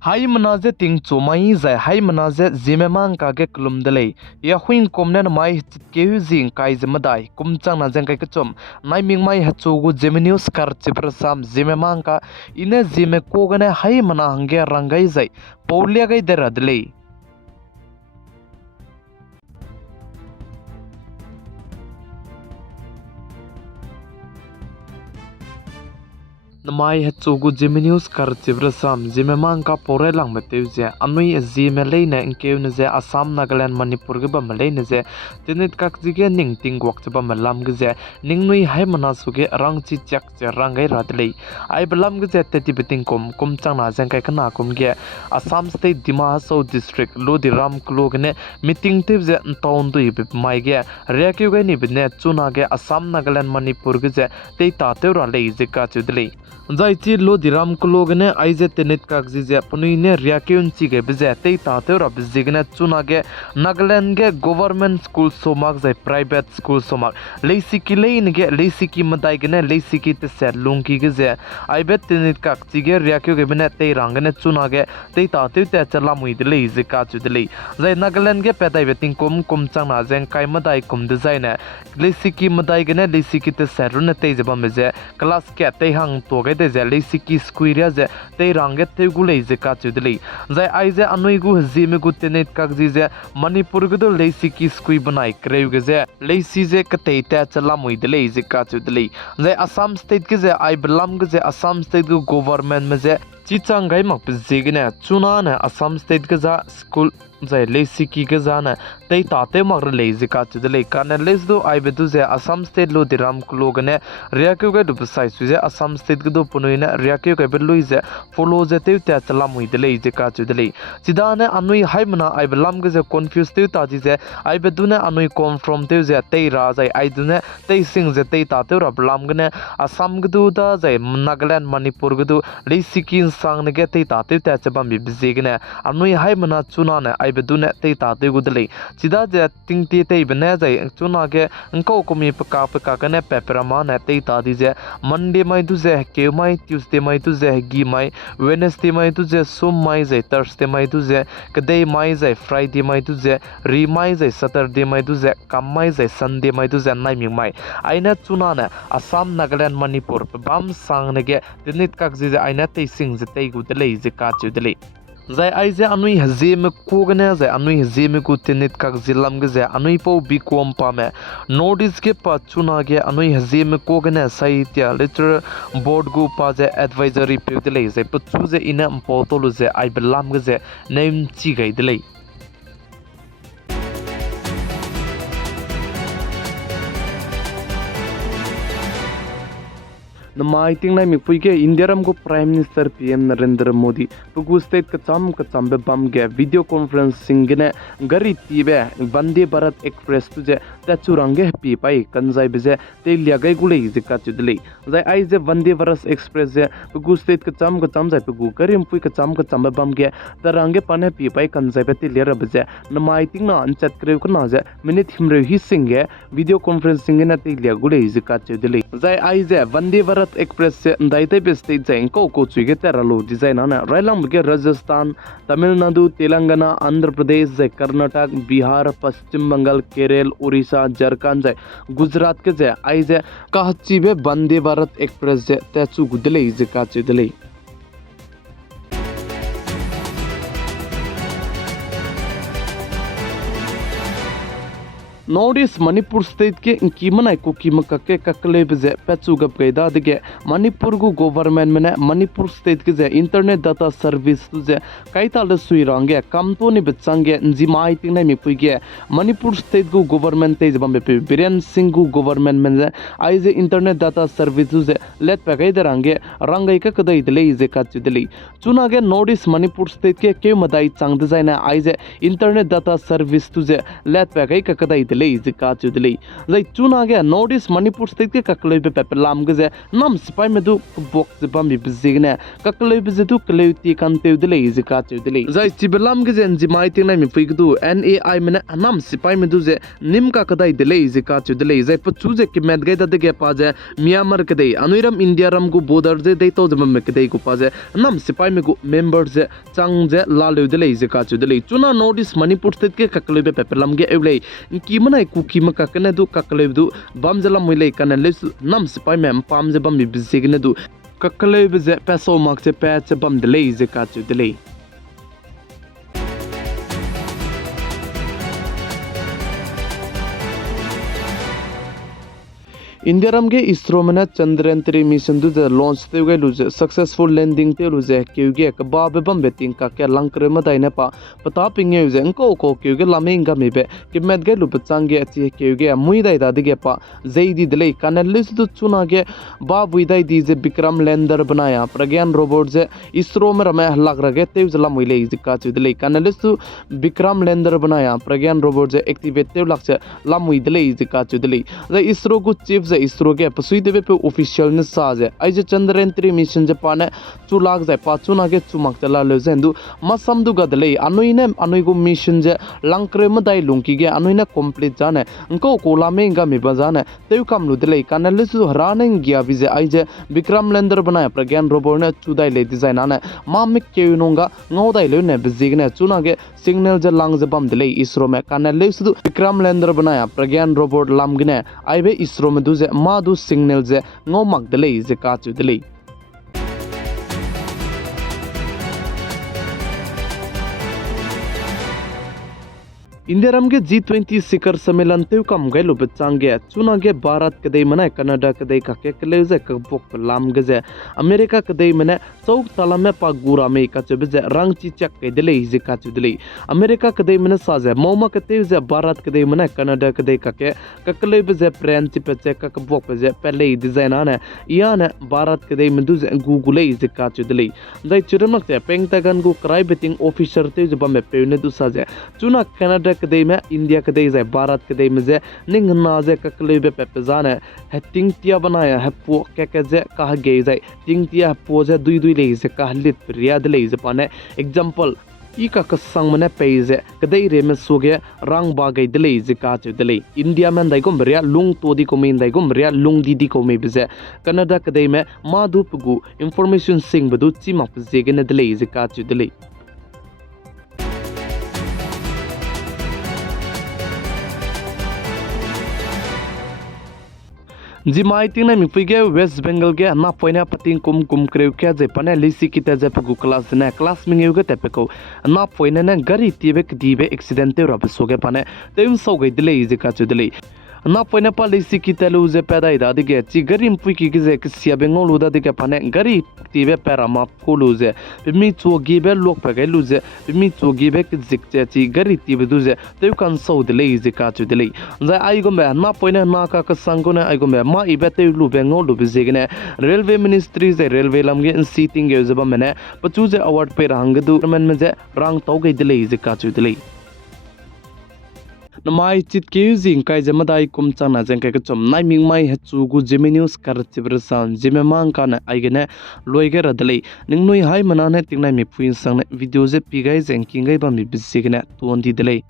Hai manaze ting chomai zai hai manaze zimemang ka ke klum delay ya huing komnen mai ke hu zing kai zemadai kumchang na jeng kai kachom nai ming mai hachogu Geminius kar chiprasam zimemang ka ine zime ko gane hai mana hange rangai zai paulia gai deradlei Namai hachogu Geminius kar chiprasam zimemang ka pore lang mateuze anui zime leina inkeu ze Assam Nagaland Manipur ge ba malai ne ze tinit kak jige ning ting gwak chaba malam ge ze ning nui hai mana suge rang chi chak che rangai radlei ai balam ge ze teti beting kom chang na jang kai kana kom ge Assam State Dima Hasau District Lodiram klog ne meeting te ze town du ibe mai ge rekyu ge ni bne chuna ge Assam Nagaland Manipur ge ze te ta te ra lei ze ka chudlei Zai chi lo diram klog ne aize tenit kak ze punui ne riakyun chi ge bze tei ta te ra bzigne chuna ge Nagaland ge government school somak zai private school somak leisiki lein ge leisiki madai ge ne leisiki te ser lungki ge ze aibet tenit kak chi ge riakyu ge bne tei rang ne chuna ge tei ta te chala mui de lei ze ka chu de lei zai Nagaland ge pedai beting kom chang na jeng kai madai kum de zai ne leisiki madai ge ne leisiki te ser ne tei je bam ze class ke tei hang to ge de leisiki squaria ze tei ranget te gulei ze ka chudlei zai aize anui gu zime gu tenet kak ji ze Manipur gu do leisiki squi banai kreu ge ze leisi ze ka tei ta chala mui de lei ze ka chudlei zai Assam State ge ze ai blam ge ze Assam State gu government me ze chichang gai mak pzigna chuna na Assam State ge za school zai leisiki ge za na tei ta te mak lei ze ka chudlei kana les do ai bedu ze Assam State lo diram klog ne riakyu ge du sai su ze Assam State ge do punui na riakyu ge belui ze follow ze te ta chala mui de lei ze ka chudlei sida na anui hai mana ai blam ge ze confused te ta ji ze ai bedu na anui confirm te ze tei ra zai ai du ne tei sing ze tei ta te ra blam ge ne Assam ge du da zai Nagaland Manipur ge du leisiki sang ne ge tei ta te ta chaba mi bze ge ne anui hai mana chuna na ai bedu ne tei ta te gu de lei sida je ting ti tei bene zai chuna ge ko komi paka ka ne peperama na tei ta di je Monday mai du je ke mai Tuesday mai du je gi mai Wednesday mai du je som mai je Thursday mai du je kadai mai je Friday mai du je ri mai je Saturday mai du je kam mai je Sunday mai du je nai mi mai aina chuna na Assam Nagaland Manipur bam sang ne ge tinit kak je aina tei sing je tei gu de lei je ka chu de lei zai aize anui hazeme kogane zai anui hazeme ku tinit kak zilam ge zai anui po bikom pa me notice ke pa chuna ge anui hazeme kogane sahitya literature board gu pa je advisory pe de lei zai pu ze ina po to lu ze ai belam ge zai name chi gai de lei Namai ting nai mi puike India ram go Prime Minister PM Narendra Modi pugu state kacham be bam ge video conferencing ne gari tibe Vande Bharat Express tu je ta churange pi pai kanjai beze te liagai gulei zika chudlei zai ai je Vande Bharat Express je pugu state kacham jai pugu karim pui kacham be bam ge tarange pane pi pai kanjai pe te lera beze namai ting na anchat kreu kana je minute himre hi singe video conferencing ne te lia gulei zika chudlei zai ai je Vande Bharat Express se daite be state zain ko chuige teralo design ana railam ge Rajasthan Tamil Nadu Telangana Andhra Pradesh zai Karnataka Bihar Paschim Bengal Kerala Orissa Jharkhand zai Gujarat ke zai ai zai kahchi be Vande Bharat Express zai tachu gudlei zai ka chudlei Nowadays Manipur state ke kimanai ko kimaka ke kakle beze pechu gap gaida dige Manipur gu government mena Manipur state ke je internet data service tu je kaita le sui range kam to ni bechange njimai ting nai mi puige Manipur state gu government te jabam be Biren Singh gu government men ai je internet data service tu je let pa gaida range rangai ka kadai dele je ka chudeli chuna ge Nowadays Manipur state ke madai chang design ai je internet data service tu je let pa gai ka kadai delay zika chu delay zai chuna ge north east manipur state ke kakloi be pepelam ge ze nam sipai me du bok zibam bi bizigne kakloi be du kleuti kan te delay zika chu delay zai chibelam ge zen jimai ting na mi pui du nai mena nam sipai me du ze nim ka kadai delay zika chu delay zai pachu ze ki med ge da de ge pa je myanmar ke dei anuiram india ram gu border je dei to jam me ke dei ku pa je nam sipai me gu members je chang je la le delay zika chu delay chuna north east manipur state ke kakloi be pepelam ge eulei ki mana ku ki ma ka kana du kakloi du bam jala muilei kana le nam sipai mem pam je bam bi bizigne du kakloi be je peso mak je pe che bam delay zika chu delay India ram ge ISRO mena Chandrayaan 3 mission du launch te ge lu successful landing te lu je kyu ge ka ba be bam beting ka ke langkre ma dai na pa pata ping ye je ko ko kyu ge laming ga me be ki met ge lu pachang ge chi kyu ge mui dai da de ge pa zai di dele kanal lis du chuna ge ba bui dai di je Vikram lander banaya pragyan robot je ISRO me ram lag ra ge te jala mui le ka chu dele kanal lis du Vikram lander banaya pragyan robot je activate te lak che lamui dele ka chu dele ISRO gu chief ISRO के पसुई देवे पे official ने साजे आई जे Chandrayaan 3 mission जे पाने चुलाग जाय पाचुना के चुमक चला ले जेंदु मसम दु गदले अनुइने अनुइगु मिशन जे लंक्रे मदाई लुंकी गे अनुइने कंप्लीट जाने अंको कोला में गा में बजाने तेउ काम लुदले कानले सु हराने गिया विजे आई जे विक्रम लैंडर बनाया प्रज्ञान रोबोट ने चुदाई ले डिजाइन आने मामिक केउनोंगा ngौदाई ले ने बिजिगने चुना के सिग्नल जे लांग जे बम दिले ISRO में कानले सु विक्रम लैंडर बनाया प्रज्ञान रोबोट लामगने आइबे ISRO में दुजे मादु सिग्नल जे ngौ mak dele je ka chu dele India ram ge G20 शिखर सम्मेलन तेउ कम गैलो बचांगे चुना गे भारत कदे मने कनाडा कदे का के कलेजे क बोक लाम गजे अमेरिका कदे मने चौक तला में पा गुरा में का चबे रंग ची चक के दिले जे का च दिले अमेरिका कदे मने साजे मोमा कते जे भारत कदे मने कनाडा कदे का के कले बजे प्रिंसिपल चे का बोक बजे पहले डिजाइन आने याने भारत कदे मदु गूगले जे का च दिले दai चुरमक ते पेंटागन गु क्राई बेटिंग ऑफिसर ते जे बम पेने दु साजे चुना कनाडा कदे में इंडिया कदे जे भारत कदे में जे निंग नाजे ककले बे पेपजाने है तिंगतिया बनाया है पो के जे कह गे जे तिंगतिया पो जे दुई दुई ले जे कह लित रियाद ले जे पाने एग्जांपल ई का कसंग मने पेजे कदे रे में सोगे रंग बागै दले जे का च दले इंडिया में दाइ गोम रिया लुंग तोदी को में दाइ गोम रिया लुंग दीदी को में बिजे कनाडा कदे में माधुप गु इंफॉर्मेशन सिंग बदु चिमक जे गने दले जे का च दले जी माइटिंग ना मिफिगे वेस्ट बंगाल के ना पोइना पतिंग कुम क्रेव के जे पने लिसी किता जे पगु क्लास ने क्लास मिंगे के तेपेको ना पोइना ने गरी तिबे दिबे एक्सीडेंट रब सोगे पने तेम सोगे दिले जे का चुदले ना पोइना पा लिसी किता लु जे पैदा इदा दिगे ची गरी मुफि की जे किसिया बेंगो लुदा दिगे पने गरी तिबे पैरा मा कोलु जे बिमि चोगी बे लोक पगे लु जे बिमि चोगी बे जिक जे ची गरी तिबे दु जे तेउ कान सौ दिले जे का चुदले जे आई गो मे ना पोइना ना का संगो ने आई गो मे मा इबे तेउ लु बेंगो लु बिजेगने रेलवे मिनिस्ट्री जे रेलवे लमगे सीटिंग ge जे बमने पचु जे अवार्ड पे रंग दु मन में जे रंग तौ गे दिले जे का चुदले नमाई चित के जिंग काय जमदाई कुम चाना जंग के चम नाइ मिंग माइ हचु गु जेमे न्यूज कर चिब्र सान जेमे मांग का न आइगने लोइगे रदले निंग नुइ हाय मनाने तिंग नाइ मि पुइन संग वीडियो जे पिगाई जंग किंगाई बा मि बिसिगने तोन दि दले